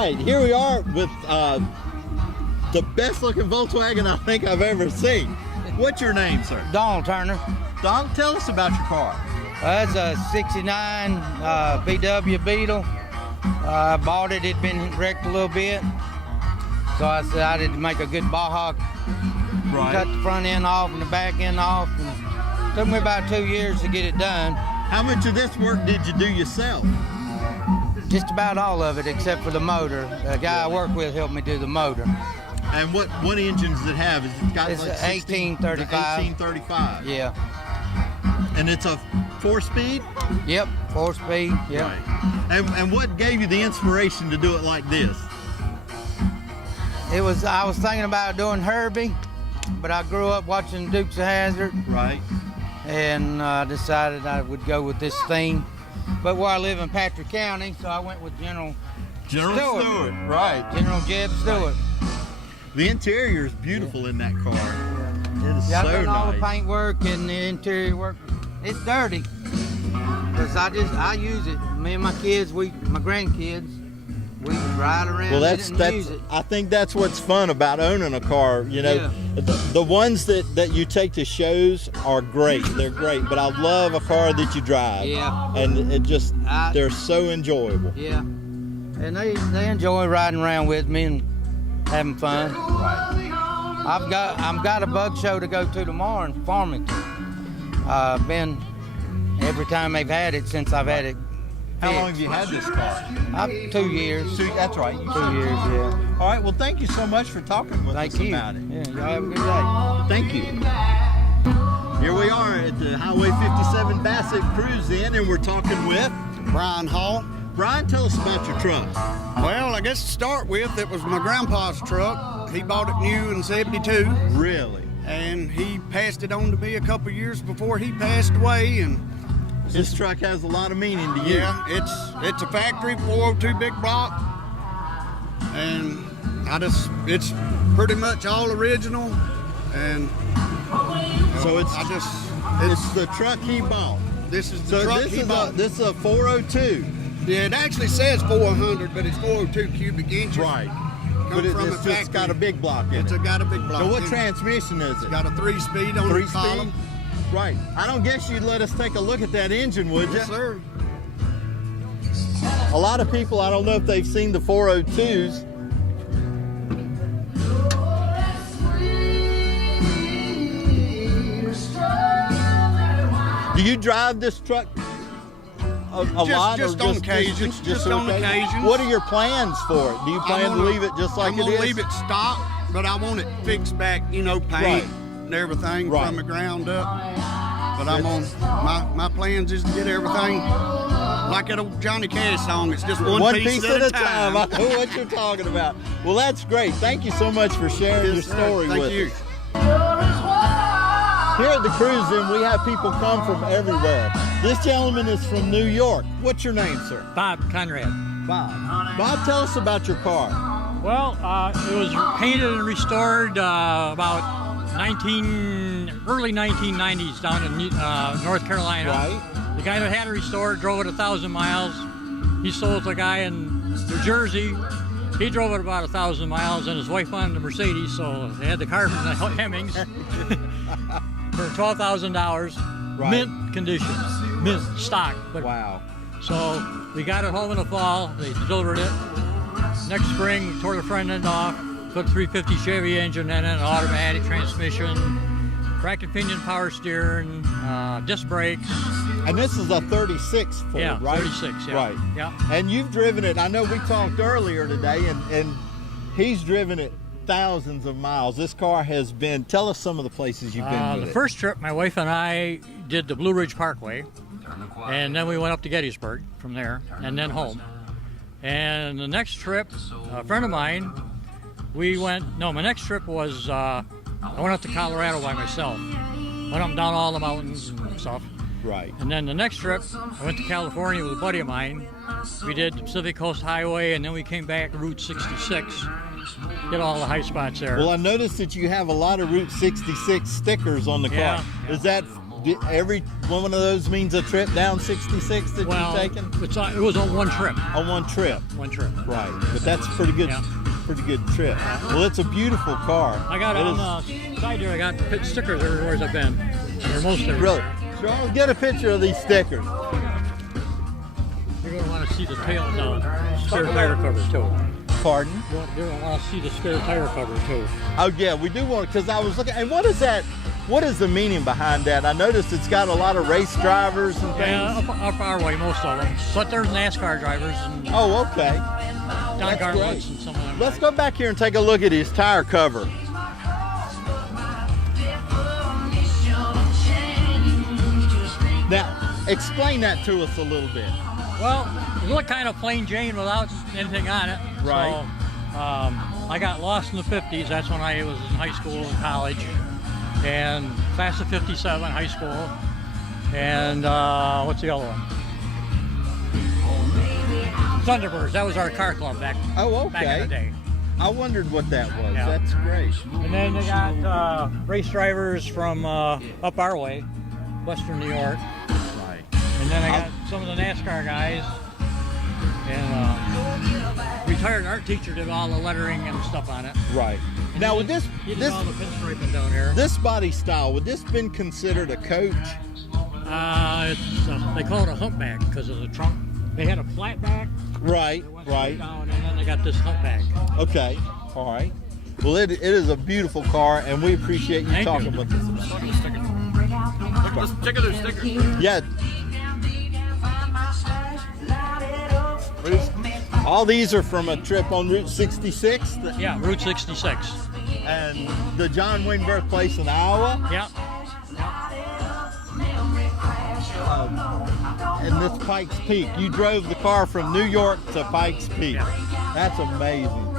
right, here we are with the best looking Volkswagen I think I've ever seen. What's your name, sir? Donald Turner. Don, tell us about your car. That's a 69 VW Beetle. I bought it, it'd been wrecked a little bit. So I decided to make a good Baja. Right. Cut the front end off and the back end off. And it took me about 2 years to get it done. How much of this work did you do yourself? Just about all of it except for the motor. The guy I work with helped me do the motor. And what engine does it have? Is it got It's like 1835. 1835. Yeah. And it's a 4-speed? Yep, 4-speed. Yep. Right. And what gave you the inspiration to do it like this? I was thinking about doing Herbie, but I grew up watching Dukes of Hazzard. Right. And I decided I would go with this theme. But where I live in Patrick County, so I went with General Stewart. Right. General Jeb Stewart. The interior is beautiful in that car. It is Yeah, so I've done all the nice. paint work and the interior work. It's dirty, because I use it. Me and my kids, my grandkids, we ride around. Well, with it and use it. I think that's what's fun about owning a car. You know, Yeah. the ones that you take to shows are great. They're great, but I love a car that you drive. Yeah. And it just they're so enjoyable. Yeah, and they enjoy riding around with me and having fun. Right. I've got a bug show to go to tomorrow in Farmington. I've been every time they've had it since I've had it. How long have you had this car? 2 years. That's right. 2 years, yeah. All right. Well, thank you so much for talking with Thank us you. about it. Yeah, y'all have a good day. Thank you. Here we are at the Highway 57 Bassett Cruise In, and we're talking with Brian Hall. Brian. Tell us about your truck. Well, I guess to start with, it was my grandpa's truck. He bought it new in '72, Really? and he passed it on to me a couple years before he passed away. And This truck has a lot of meaning to you. yeah, it's a factory 402 big block, and it's pretty much all original. And So it's the truck he bought. this is the truck he bought. This is a 402. Yeah, it actually says 400, but it's 402 cubic inches. Right. Come But from a it's just factory. got a big block in It's it. got a big block. So what in it. transmission is It's it? got a 3-speed on the 3-speed? column. Right. I don't guess you'd let us take a look at that engine, would you? Yes, sir. A lot of people, I don't know if they've seen the 402s. Do you drive this truck a lot? Just or on occasion. Just on occasion. What are your plans for it? Do you plan to leave it just like I'm it gonna is? leave it stock, but I want it fixed back, paint Right. and everything Right. from the ground up. But my plans is to get everything like that old Johnny Cash song. It's just one piece at a time. I know what you're talking about. Well, that's great. Thank you so much for sharing your Yes, sir. story Thank with you. us. Here at the Cruise In, we have people come from everywhere. This gentleman is from New York. What's your name, sir? Bob Conrad. Bob. Bob, tell us about your car. Well, it was painted and restored about early 1990s down in North Carolina. Right. The guy that had it restored drove it 1,000 miles. He sold it to a guy in New Jersey. He drove it about 1,000 miles, and his wife wanted a Mercedes, so they had the car from the Hemmings for $12,000. Right. Mint condition, mint stock. But Wow. So we got it home in the fall. They delivered it. Next spring, we tore the front end off, put a 350 Chevy engine in it, an automatic transmission, bracket pinion power steering, disc brakes. And this is a 36 Ford, Yeah, right? 36, yeah. Right. Yeah. And you've driven it. I know we talked earlier today, and he's driven it thousands of miles. This car has been, tell us some of the places you've been with The it. first trip, my wife and I did the Blue Ridge Parkway, and then we went up to Gettysburg from there, and then home. And the next trip, a friend of mine, my next trip was, I went up to Colorado by myself. Went up and down all the mountains and stuff. Right. And then the next trip, I went to California with a buddy of mine. We did the Pacific Coast Highway, and then we came back Route 66. Did all the high spots there. Well, I noticed that you have a lot of Route 66 stickers on the car. Yeah, yeah. Is that every one of those means a trip down 66 that Well, you've taken? it was on one trip. On one trip. One trip. Right. But that's a pretty good, Yeah. pretty good trip. Well, it's a beautiful ar. I got It on is- the side there. I got pit stickers everywhere I've been. Or most everywhere. Really? Charles, get a picture of these stickers. You're going to want to see the tail spare tire cover too. Pardon? You're going to want to see the spare tire cover too. Oh yeah, we do want, because I was looking, and what is that? What is the meaning behind that? I noticed it's got a lot of race drivers and things. Yeah, up our way, most of them. But there's NASCAR drivers and Oh, okay. Don that's Garlitz great. and some of them. Let's go back here and take a look at his tire cover. Now, explain that to us a little bit. Well, it looked kind of plain Jane without anything on it. Right. So, I got lost in the 50s. That's when I was in high school and college. And class of 57, high school. And what's the other one? Thunderbirds. That was our car club back in the day. I wondered what that was. Yeah. That's great. And then they got race drivers from up our way, Western New York. Right. And then I got some of the NASCAR guys. And retired art teacher did all the lettering and stuff on it. Right. And Now, he with did- he did all the pinstriping down here. this body style, would this been considered a coach? They call it a humpback because of the trunk. They had a flat back. Right. They went Right. straight down, and then they got this humpback. Okay. All right. Well, it is a beautiful car, and we appreciate you Thank talking you. with us about it. Let's check out those stickers. Yeah. All these are from a trip on Route 66 Yeah, Route 66. and the John Wayne birthplace in Iowa. Yeah. And this Pikes Peak. You drove the car from New York to Pikes Peak. Yeah. That's amazing.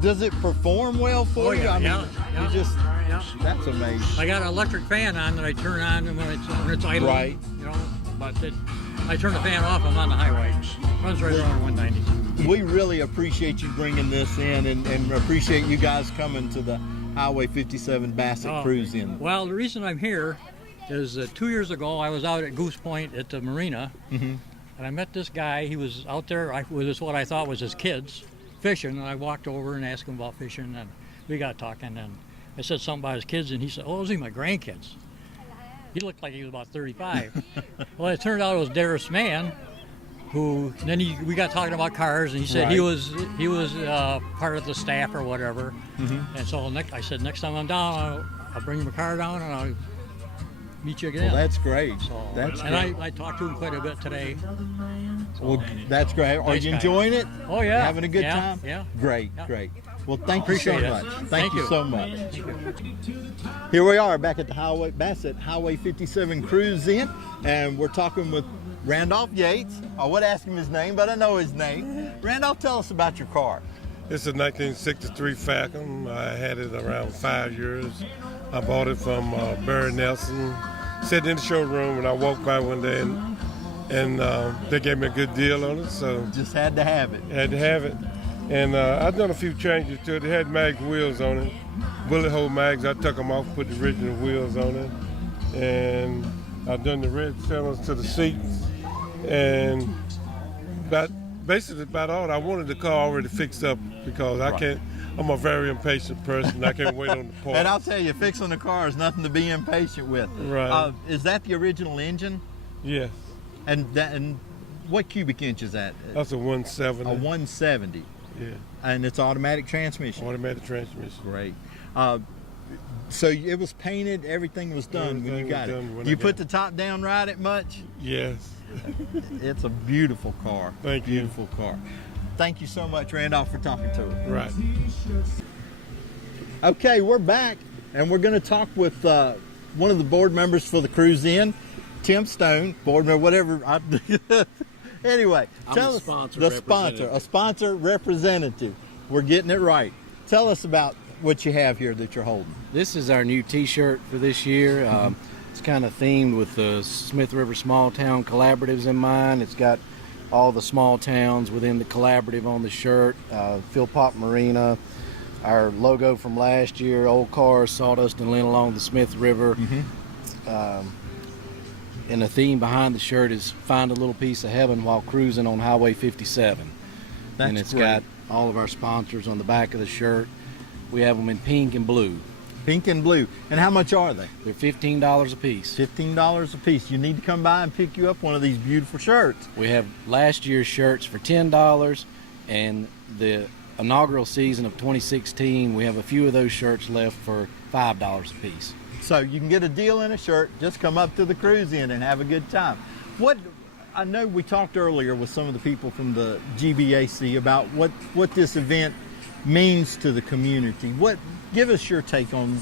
Does it perform well for Oh, you? yeah, I mean, yeah. you just, Yeah. that's amazing. I got an electric fan on that I turn on when it's idle. Right. You know, but I turn the fan off. I'm on the highway. Runs right around 190. We really appreciate you bringing this in and appreciate you guys coming to the Highway 57 Bassett Oh, Cruise In. Well, the reason I'm here is 2 years ago I was out at Goose Point at the marina, and I met this guy. He was out there with what I thought was his kids fishing, and I walked over and asked him about fishing, and we got talking, and I said something about his kids, and he said, "Oh, those are my grandkids." He looked like he was about 35. Well, it turned out it was Darius Mann, who then we got talking about cars, and he said he Right. was part of the staff or whatever. And so I said, next time I'm down, I'll bring my car down and I'll meet you again. Well, that's great. So, That's and great. I talked to him quite a bit today. Well, that's great. Are Nice you guy. enjoying it? Oh yeah, Having a good yeah, time? Yeah. Great, Yeah. great. Well, thank you so Appreciate it. much. Thank Thank you you. so much. Here we are back at the Bassett Highway 57 Cruise In, and we're talking with Randolph Yates. I would ask him his name, but I know his name. Randolph, tell us about your car. It's a 1963 Falcon. I had it around 5 years. I bought it from Barry Nelson. Sitting in the showroom, and I walked by one day, and they gave me a good deal on it, so Just had to have it. I had to have it. And I've done a few changes to it. It had mag wheels on it, bullet hole mags. I took them off, put the original wheels on it, and I've done the red centers to the seats, and basically about all. I wanted the car already fixed up because I can't. I'm a very impatient person. I can't wait on the parts. And I'll tell you, fixing a car is nothing to be impatient with. Right. Is that the original engine? Yes, And what cubic inch is that? that's a 170. A 170. Yeah, And it's automatic transmission. automatic transmission. Great. So it was painted, everything was done when Everything you was got done it. when You I put got the top down, ride it much? Yes. It's a beautiful car. Thank you. Beautiful car. Thank you so much, Randolph, for talking to us. Right. Okay, we're back, and we're going to talk with one of the board members for the Cruise In, Tim Stone, board member, whatever. Anyway, tell us a sponsor representative. We're getting it right. Tell us about what you have here that you're holding. This is our new T-shirt for this year. It's kind of themed with the Smith River Small Town Collaboratives in mind. It's got all the small towns within the collaborative on the shirt. Philpott Marina, our logo from last year, old cars, sawdust and lint along the Smith River. And the theme behind the shirt is "Find a little piece of heaven while cruising on Highway 57." That's and it's great. got all of our sponsors on the back of the shirt. We have them in pink and blue. Pink and blue. And how much are they? They're $15 a piece. $15 a piece. You need to come by and pick you up one of these beautiful shirts. We have last year's shirts for $10, and the inaugural season of 2016, we have a few of those shirts left for $5 a piece. So you can get a deal in a shirt. Just come up to the Cruise Inn and have a good time. What I know we talked earlier with some of the people from the GBAC about what this event means to the community. Give us your take on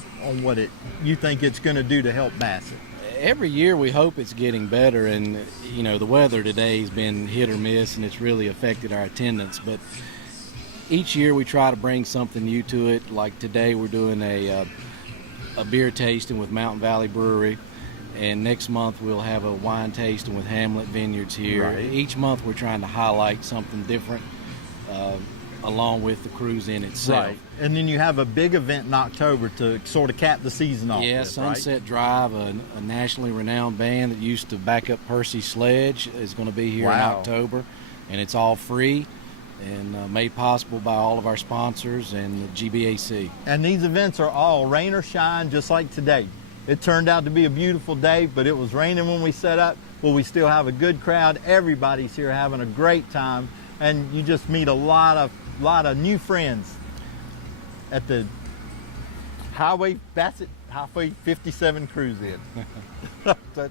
what you think it's going to do to help Bassett. Every year we hope it's getting better, and you know the weather today has been hit or miss, and it's really affected our attendance. But each year we try to bring something new to it. Like today we're doing a beer tasting with Mountain Valley Brewery, and next month we'll have a wine tasting with Hamlet Vineyards here. Right. Each month we're trying to highlight something different along with the Cruise Inn itself. Right. And then you have a big event in October to sort of cap the season off. Yeah, with, Sunset right? Drive, a nationally renowned band that used to back up Percy Sledge, is going to be here in Wow. October, and it's all free and made possible by all of our sponsors and the GBAC. And these events are all rain or shine, just like today. It turned out to be a beautiful day, but it was raining when we set up. Well, we still have a good crowd. Everybody's here having a great time, and you just meet a lot of new friends at the Bassett Highway 57 Cruise Inn. That's